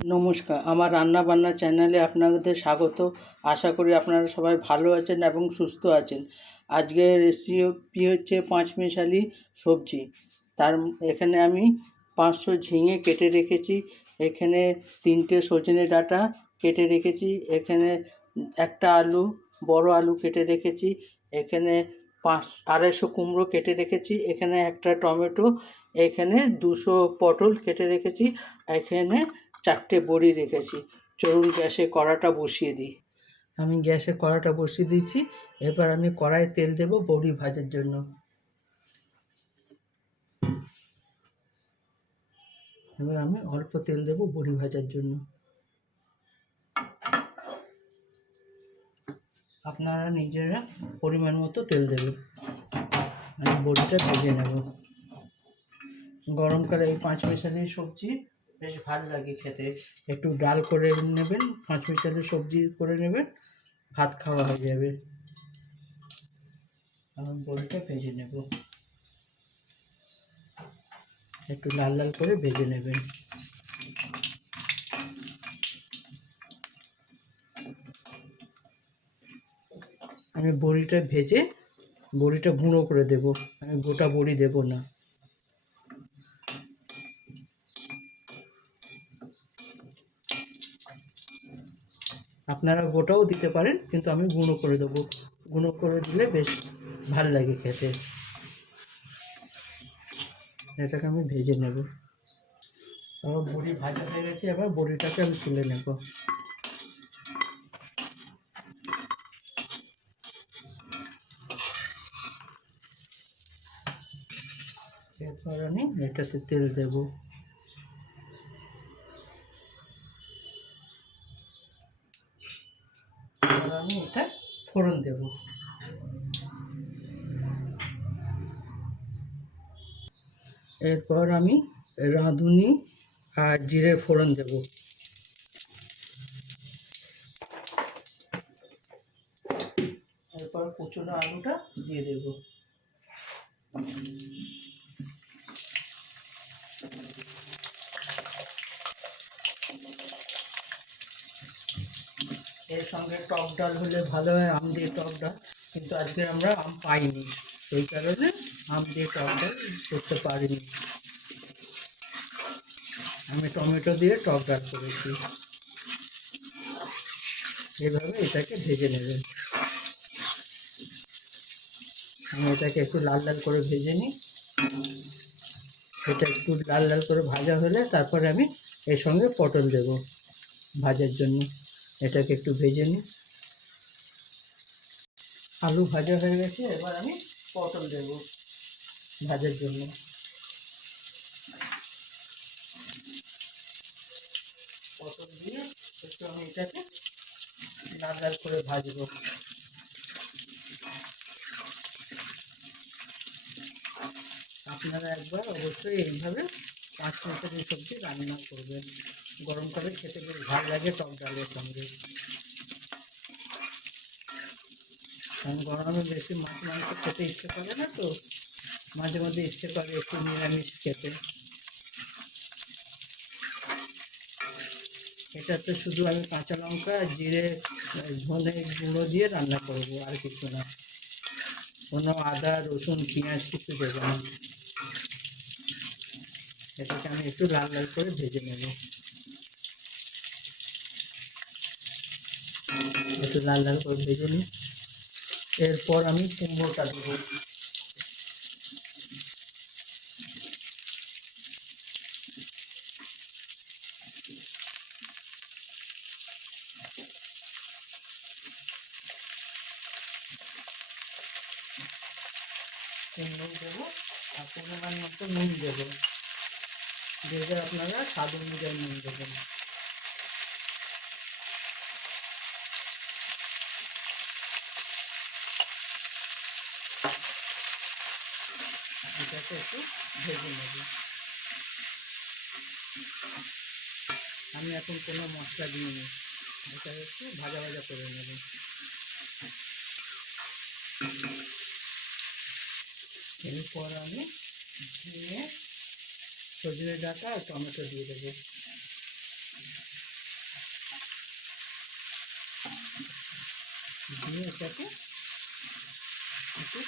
নমস্কার, আমার রান্নাবান্না চ্যানেলে আপনাদের স্বাগত। আশা করি আপনারা সবাই ভালো আছেন এবং সুস্থ আছেন। আজকের রেসিপি হচ্ছে পাঁচমিশালি সবজি। এখানে আমি 500 ঝিঙে কেটে রেখেছি, এখানে 3টে সজনে ডাঁটা কেটে রেখেছি, এখানে একটা আলু, বড় আলু কেটে রেখেছি, এখানে 250 কুমড়ো কেটে রেখেছি, এখানে একটা টমেটো, এখানে 200 পটল কেটে রেখেছি, এখানে 4টে বড়ি রেখেছি। চলুন গ্যাসে কড়াটা বসিয়ে দিই। আমি গ্যাসে কড়াটা বসিয়ে দিয়েছি। এবার আমি কড়াইয়ে তেল দেব বড়ি ভাজার জন্য। এবার আমি অল্প তেল দেব বড়ি ভাজার জন্য। আপনারা নিজেরা পরিমাণ মতো তেল দেবেন। আমি বড়িটা ভেজে নেব। গরমকালে এই পাঁচমিশালি সবজি বেশ ভালো লাগে খেতে। একটু ডাল করে নেবেন, পাঁচমিশালি সবজি করে নেবেন, ভাত খাওয়া হয়ে যাবে। আমি বড়িটা ভেজে নেব, একটু লাল লাল করে ভেজে নেবেন। আমি বড়িটা ভেজে বড়িটা গুঁড়ো করে দেব, আমি গোটা বড়ি দেব না। আপনারা গোটাও দিতে পারেন, কিন্তু আমি গুঁড়ো করে দেবো। গুঁড়ো করে দিলে বেশ ভালো লাগে খেতে। এটাকে আমি ভেজে নেব। আমার বড়ি ভাজা হয়ে গেছে, এবার বড়িটাকে আমি তুলে নেব। এরপর আমি এটাতে তেল দেব। এবার আমি এটা ফোড়ন দেব। এরপর আমি রাঁধুনি আর জিরের ফোড়ন দেব। এরপর কুচনো আলুটা দিয়ে দেব। এর সঙ্গে টক ডাল হলে ভালো হয়, আম দিয়ে টক ডাল, কিন্তু আজকে আমরা আম পাইনি, সেই কারণে আম দিয়ে টক ডাল করতে পারিনি। আমি টমেটো দিয়ে টক ডাল করেছি। এভাবে এটাকে ভেজে নেবেন। আমি এটাকে একটু লাল লাল করে ভেজে নিই। এটা একটু লাল লাল করে ভাজা হলে তারপরে আমি এর সঙ্গে পটল দেব ভাজার জন্য। এটাকে একটু ভেজে নিই। আলু ভাজা হয়ে গেছে, এবার আমি পটল দেব ভাজার জন্য। পটল দিয়ে একটু আমি এটাকে লাল লাল করে ভাজবো। আপনারা একবার অবশ্যই এইভাবে পাঁচমিশালি সবজি রান্না করবেন। গরমকালে খেতে বেশ ভালো লাগে টক ডালের সঙ্গে। কারণ গরমে বেশি মাছ মাংস খেতে ইচ্ছে করে না, তো মাঝে মাঝে ইচ্ছে করে একটু নিরামিষ খেতে। এটাতে শুধু আমি কাঁচা লঙ্কা, জিরে, ধনে গুঁড়ো দিয়ে রান্না করব, আর কিছু না। কোনো আদা, রসুন, পেঁয়াজ কিছু দেবো না। এটাকে আমি একটু লাল লাল করে ভেজে নেব। একটু লাল লাল করে ভেজে নিই। এরপর আমি কুমড়োটা দেবো। নুন দেবো আর পরিমাণ মতো নুন দেবো। যে যা আপনারা স্বাদ অনুযায়ী নুন দেবেন। এটাকে একটু ভেজে নেব। আমি এখন কোনো মশলা দিইনি, এটা একটু ভাজা ভাজা করে নেব। এরপর আমি ঝিঙে, সজনে ডাঁটা আর টমেটো দিয়ে দেবো। আমি এটাকে একটু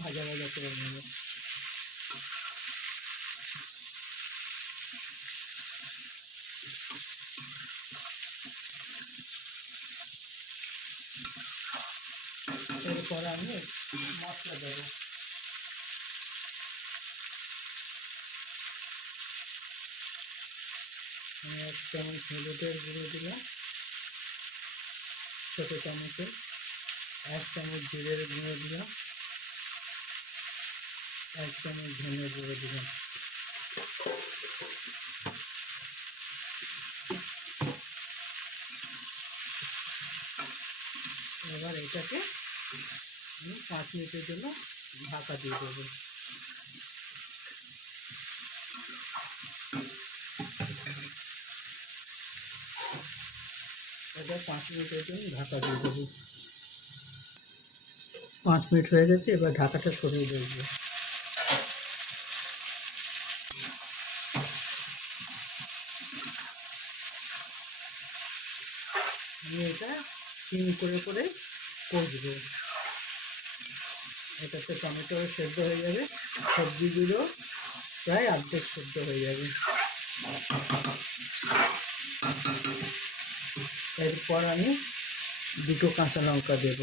ভাজা ভাজা করে নেব। এরপর আমি মশলা দেবো। আমি 1 চামচ হলুদের গুঁড়ো দিলাম, ছোটো চামচে 1 চামচ জিরের গুঁড়ো দিলাম, 1 চামচ ধনের গুঁড়ো দিলাম। এবার এটাকে আমি 5 মিনিটের জন্য ঢাকা দিয়ে দেবো। এটা 5 মিনিটের জন্য ঢাকা দিয়ে দেবো। 5 মিনিট হয়ে গেছে, এবার ঢাকাটা সরিয়ে দেবো। আমি এটা সিম করে করে কষবো। এটাতে টমেটো সেদ্ধ হয়ে যাবে, সবজিগুলো প্রায় অর্ধেক সেদ্ধ হয়ে যাবে। এরপর আমি 2টো কাঁচা লঙ্কা দেব।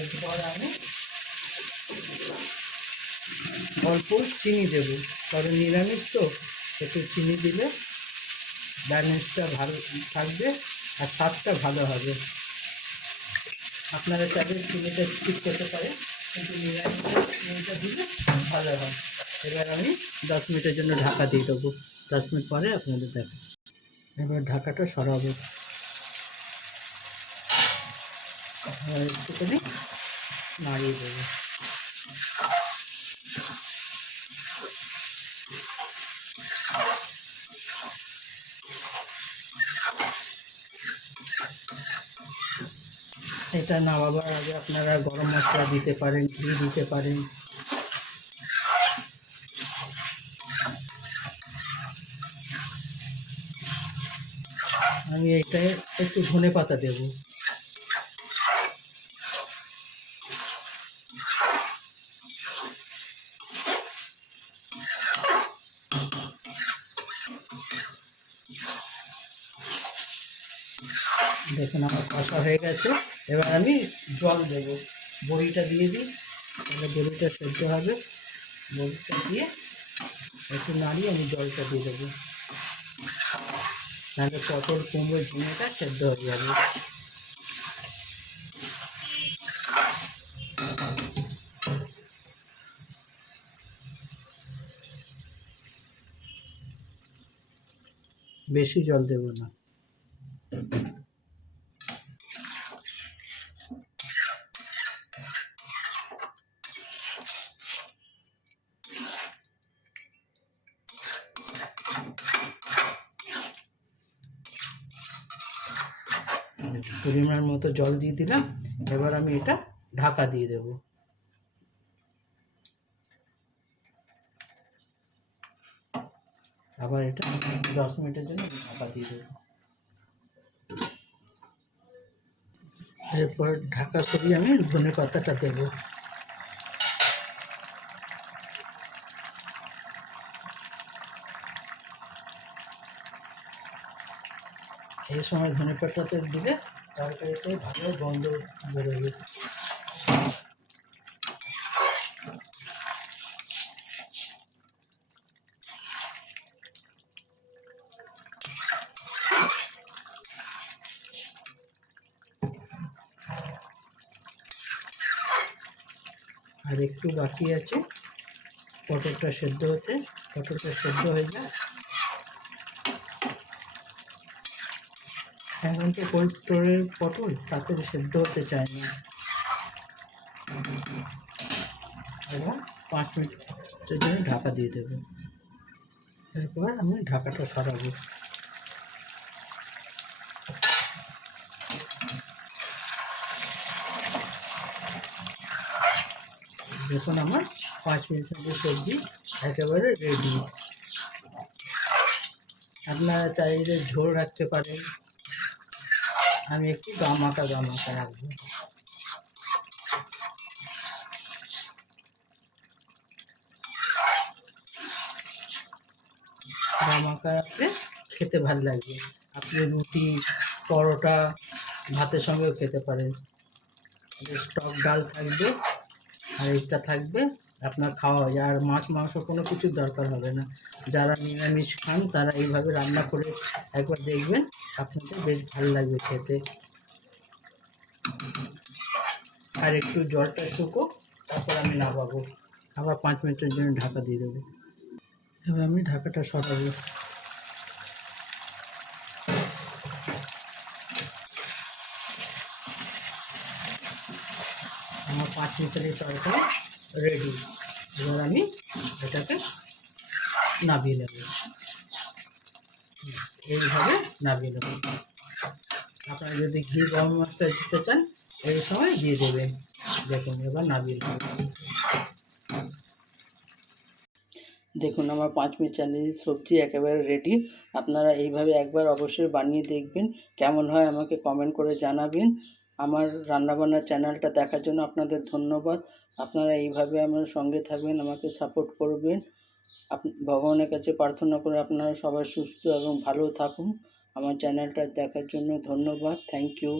এরপর আমি অল্প চিনি দেব, কারণ নিরামিষ তো একটু চিনি দিলে ব্যালেন্সটা ভালো থাকবে আর স্বাদটা ভালো হবে। আপনারা চাইলে চিনিটা স্কিপ করতে পারেন, কিন্তু নিরামিষে চিনিটা দিলে ভালো হয়। এবার আমি 10 মিনিটের জন্য ঢাকা দিয়ে দেবো। 10 মিনিট পরে আপনাদের দেখাচ্ছি। এবার ঢাকাটা সরাবো, একটুখানি নাড়িয়ে দেবো। এটা নামাবার আগে আপনারা গরম মশলা দিতে পারেন, ঘি দিতে পারেন। আমি এইটায় একটু ধনে পাতা দেব। দেখুন আমার কষা হয়ে গেছে। এবার আমি জল দেব। বড়িটা দিয়ে দিই, তাহলে বড়িটা সেদ্ধ হবে। বড়িটা দিয়ে একটু নাড়িয়ে আমি জলটা দিয়ে দেবো, তাহলে পটল কুমড়ো ঝিঙেটা সেদ্ধ হয়ে যাবে। বেশি জল দেব না। পরিমাণ মতো জল দিয়ে দিলাম। এবার আমি এটা ঢাকা দিয়ে দেব। আবার এটা 10 মিনিটের জন্য ঢাকা দিয়ে দেব। এরপর ঢাকা সরিয়ে আমি ধনে পাতাটা দেব। এই সময় ধনে পাতাটা দিলে তরকারিতে ভালো গন্ধ বেরোবে। আর একটু বাকি আছে পটলটা সেদ্ধ হতে। পটলটা সেদ্ধ হয়ে যায়। এখন তো কোল্ড স্টোরের পটল তাড়াতাড়ি সেদ্ধ হতে চায় না। এবার 5 মিনিটের জন্য ঢাকা দিয়ে দেবো। এরপর আমি ঢাকাটা সরাবো। দেখুন আমার 5 মিনিটের মধ্যে সবজি একেবারে রেডি। আপনারা চাইলে ঝোল রাখতে পারেন, আমি একটু গামাকা রাখবো। গামাকা রাখলে খেতে ভালো লাগবে। আপনি রুটি, পরোটা, ভাতের সঙ্গেও খেতে পারেন। টক ডাল থাকবে আর এটা থাকবে, আপনার খাওয়া হয়ে যায়। আর মাছ মাংস কোনো কিছুর দরকার হবে না। যারা নিরামিষ খান তারা এইভাবে রান্না করে একবার দেখবেন, আপনাদের বেশ ভালো লাগবে খেতে। আর একটু জলটা শুকোক, তারপর আমি নামাবো। আবার 5 মিনিটের জন্য ঢাকা দিয়ে দেবো। এবার আমি ঢাকাটা সরাবো। আমার 5 মিনিটের তরকারি রেডি। এবার আমি এটাকে নামিয়ে নেব। এইভাবে নামিয়ে নেব। আপনারা যদি ঘি গরম মশলা দিতে চান এই সময় দিয়ে দেবেন। দেখুন এবার নামিয়ে নেব। দেখুন আমার 5 মিনিট চালের সবজি একেবারে রেডি। আপনারা এইভাবে একবার অবশ্যই বানিয়ে দেখবেন, কেমন হয় আমাকে কমেন্ট করে জানাবেন। আমার রান্নাবান্নার চ্যানেলটা দেখার জন্য আপনাদের ধন্যবাদ। আপনারা এইভাবে আমার সঙ্গে থাকবেন, আমাকে সাপোর্ট করবেন। ভগবানের কাছে প্রার্থনা করে আপনারা সবাই সুস্থ এবং ভালো থাকুন। আমার চ্যানেলটা দেখার জন্য ধন্যবাদ। Thank you.